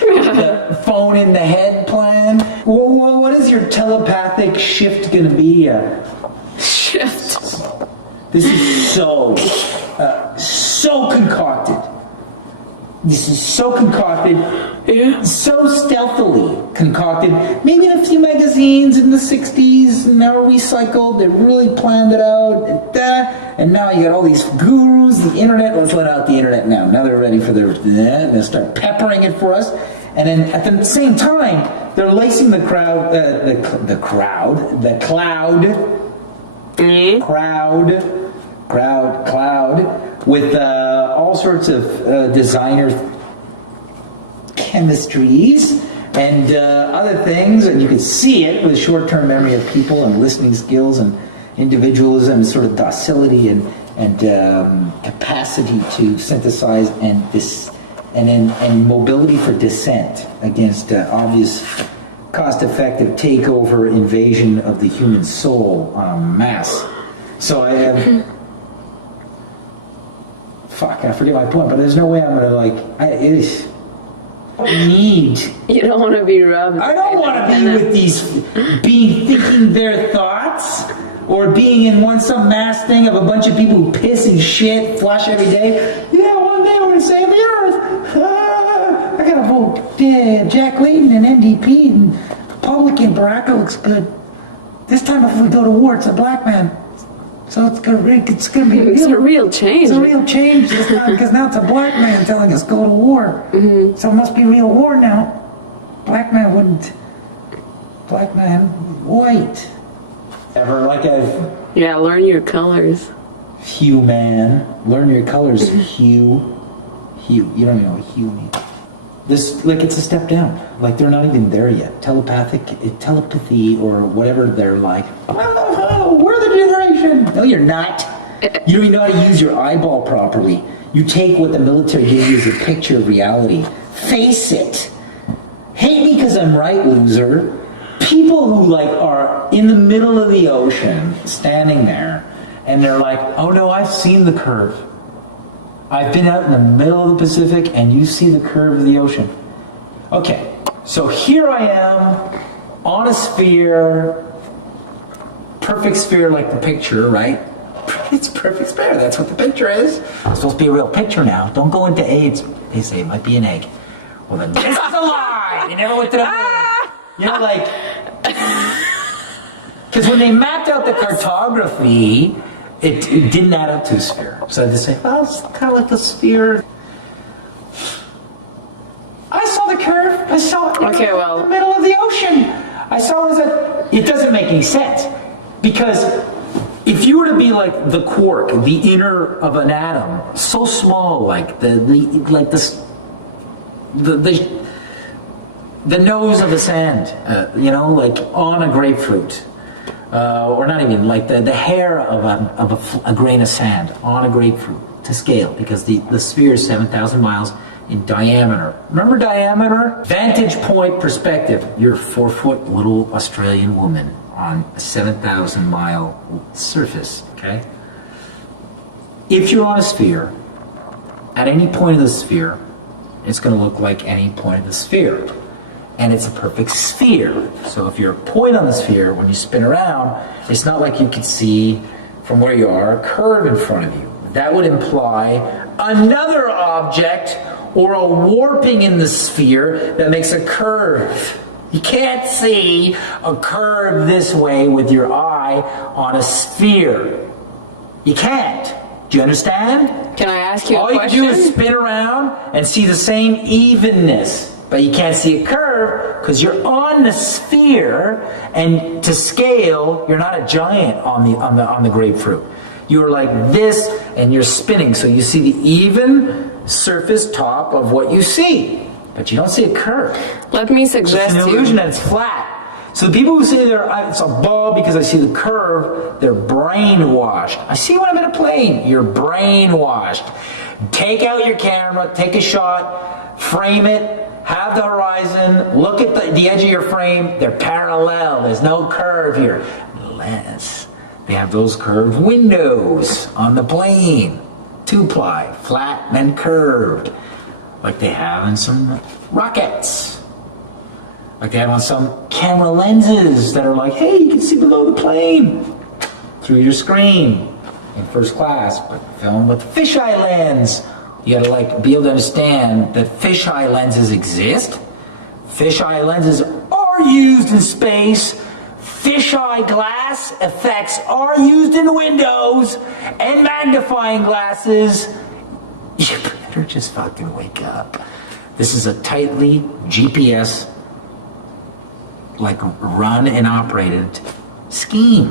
The phone in the head plan. What is your telepathic shift going to be? Shift. This is so concocted. This is so concocted, so stealthily concocted. Maybe in a few magazines in the 60s, now recycled, they really planned it out, and now you got all these gurus, the internet. Let's let out the internet now. Now they're ready for their, they'll start peppering it for us. And then at the same time, they're lacing the cloud with all sorts of designer chemistries and other things, and you can see it with short-term memory of people and listening skills and individualism and sort of docility and capacity to synthesize and mobility for dissent against obvious cost-effective takeover invasion of the human soul en masse. So I have I forget my point, but there's no way I'm gonna You don't want to be rubbed. I don't want to be with these thinking their thoughts, or being in some mass thing of a bunch of people who piss and shit, flush every day. Yeah, one day we're gonna save the earth. I gotta vote Jack Layton and NDP and Republican. Baraka looks good. This time if we go to war, it's a black man. So it's gonna be real. It's a real change. It's a real change this time, because now it's a black man telling us go to war. Mm-hmm. So it must be real war now. Black man wouldn't. Black man, white. Ever learn your colors. Hue man, learn your colors. Hue. You don't even know what hue means. This it's a step down. They're not even there yet. Telepathy, or whatever they're like. Oh, we're the generation. No, you're not. You don't even know how to use your eyeball properly. You take what the military gives you as a picture of reality. Face it. Hate me because I'm right, loser. People who are in the middle of the ocean, standing there, and they're like, oh no, I've seen the curve. I've been out in the middle of the Pacific, and you see the curve of the ocean. Okay, so here I am on a sphere, perfect sphere like the picture, right? It's a perfect sphere, that's what the picture is. It's supposed to be a real picture now. Don't go into AIDS. They say it might be an egg. Well then, this is a lie! They never went to the moon. Because when they mapped out the cartography, it didn't add up to a sphere. So they say, well, it's kind of like a sphere. I saw the curve. I saw it in the middle of the ocean. I saw it it doesn't make any sense. Because if you were to be like the quark, the inner of an atom, so small, like the nose of the sand, on a grapefruit. Or not even, the hair of a grain of sand on a grapefruit to scale, because the sphere is 7,000 miles in diameter. Remember diameter? Vantage point perspective. You're a 4-foot little Australian woman on a 7,000 mile surface, okay? If you're on a sphere, at any point of the sphere, it's going to look like any point of the sphere. And it's a perfect sphere. So if you're a point on the sphere, when you spin around, it's not like you can see from where you are a curve in front of you. That would imply another object or a warping in the sphere that makes a curve. You can't see a curve this way with your eye on a sphere. You can't. Do you understand? Can I ask you a question? All you do is spin around and see the same evenness. But you can't see a curve because you're on the sphere, and to scale, you're not a giant on the grapefruit. You're like this, and you're spinning, so you see the even surface top of what you see, but you don't see a curve. Let me suggest it's an illusion that it's flat. So the people who say it's a ball because I see the curve, they're brainwashed. I see when I'm in a plane. You're brainwashed. Take out your camera, take a shot, frame it. Have the horizon, look at the edge of your frame, they're parallel, there's no curve here. Unless they have those curved windows on the plane. 2-ply, flat and curved. like they have in some rockets. Like they have on some camera lenses that are like, hey, you can see below the plane through your screen in first class, but film with fisheye lens. You gotta like be able to understand that fisheye lenses exist. Fisheye lenses are used in space. Fisheye glass effects are used in windows and magnifying glasses. You better just fucking wake up. This is a tightly GPS like run and operated scheme,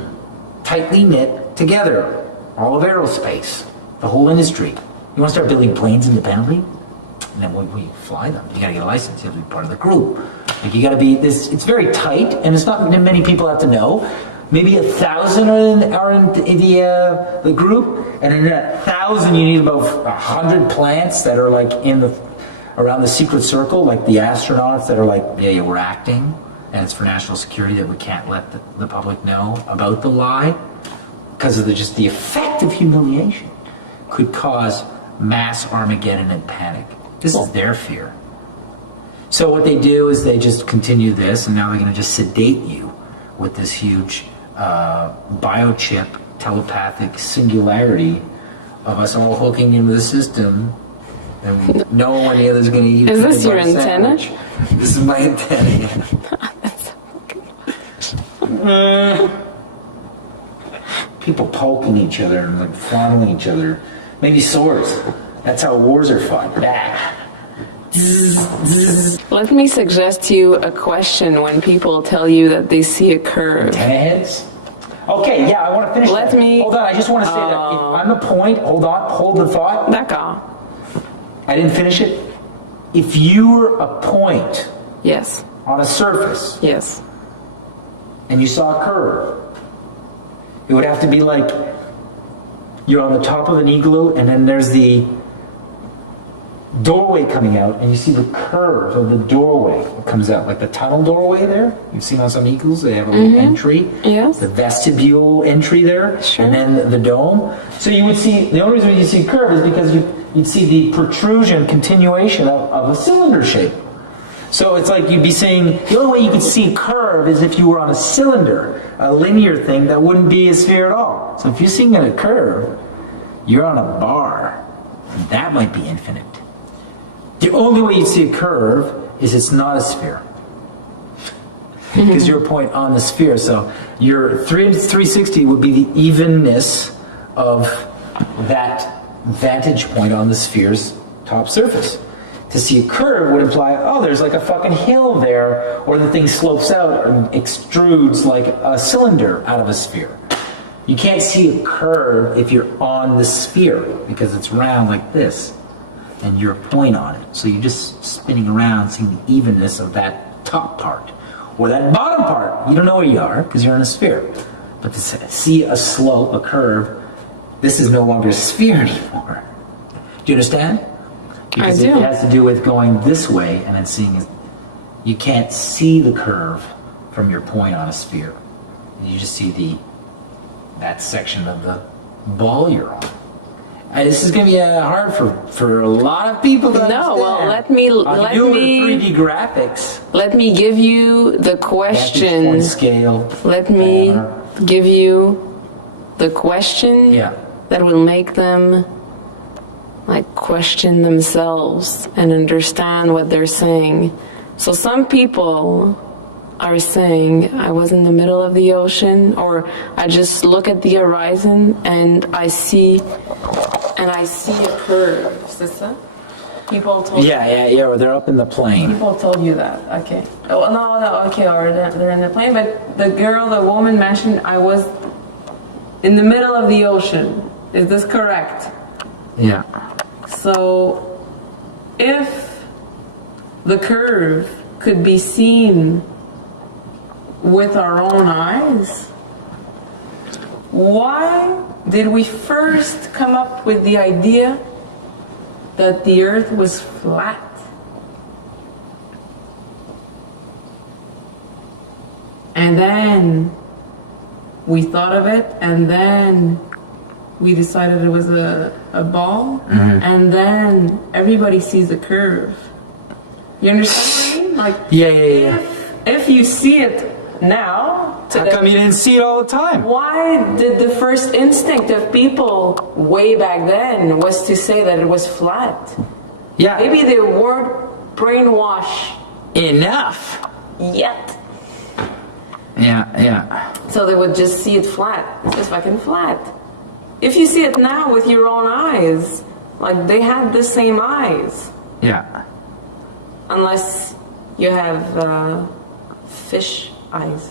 tightly knit together, all of aerospace, the whole industry. You want to start building planes independently? And then we fly them. You gotta get a license, you have to be part of the group. Like you gotta be this, it's very tight, and it's not many people have to know. Maybe 1,000 are in the group, and in that 1,000 you need about 100 plants that are like around the secret circle, like the astronauts that are like, yeah, we're acting. And it's for national security that we can't let the public know about the lie because of just the effect of humiliation could cause mass Armageddon and panic. This is their fear. So what they do is they just continue this, and now they're going to just sedate you with this huge biochip telepathic singularity of us all hooking into the system, and no one the other's going to eat. Is this your antenna? This is my antenna. People poking each other and like fondling each other. Maybe swords. That's how wars are fought. Let me suggest to you a question when people tell you that they see a curve. Antenna heads? Okay, yeah, I want to finish Let that. me- Hold on, I just want to say that. If I'm a point, hold the thought. D'accord. I didn't finish it. If you were a point Yes. on a surface Yes. and you saw a curve, it would have to be like you're on the top of an igloo and then there's the doorway coming out and you see the curve of the doorway that comes out, like the tunnel doorway there. You've seen on some igloos, they have a little entry. Yes. The vestibule entry there. Sure. And then the dome. So you would see, the only reason you see a curve is because you'd see the protrusion, continuation of a cylinder shape. So it's like you'd be saying, the only way you could see a curve is if you were on a cylinder, a linear thing that wouldn't be a sphere at all. So if you're seeing a curve, you're on a bar. And that might be infinite. The only way you'd see a curve is it's not a sphere. Because you're a point on the sphere. So your 360 would be the evenness of that vantage point on the sphere's top surface. To see a curve would imply, oh, there's like a fucking hill there, or the thing slopes out or extrudes like a cylinder out of a sphere. You can't see a curve if you're on the sphere, because it's round like this, and you're a point on it. So you're just spinning around, seeing the evenness of that top part. Or that bottom part. You don't know where you are, because you're in a sphere. But to see a slope, a curve, this is no longer a sphere anymore. Do you understand? Because I do. It has to do with going this way and then seeing it. You can't see the curve from your point on a sphere. You just see that section of the ball you're on. This is going to be hard for a lot of people to understand. No, well, let me 3D graphics. Let me give you the Vantage point question. scale. Let me diameter. give you the question Yeah. that will make them like question themselves and understand what they're saying. So some people are saying, I was in the middle of the ocean, or I just look at the horizon and I see a curve. C'est ça? People told Yeah, or they're up in the plane. People told you that. Okay. Oh, no, okay, or they're in the plane, but the woman mentioned I was in the middle of the ocean. Is this correct? Yeah. So, if the curve could be seen with our own eyes, why did we first come up with the idea that the earth was flat? And then we thought of it, and then we decided it was a ball, and then everybody sees a curve. You understand what I mean? Like, Yeah. if you see it now, How come you didn't see it all the time? why did the first instinct of people way back then was to say that it was flat? Yeah. Maybe they weren't brainwashed Enough. yet. Yeah. So they would just see it flat. It's just fucking flat. If you see it now with your own eyes, like they had the same eyes. Yeah. Unless you have fish eyes.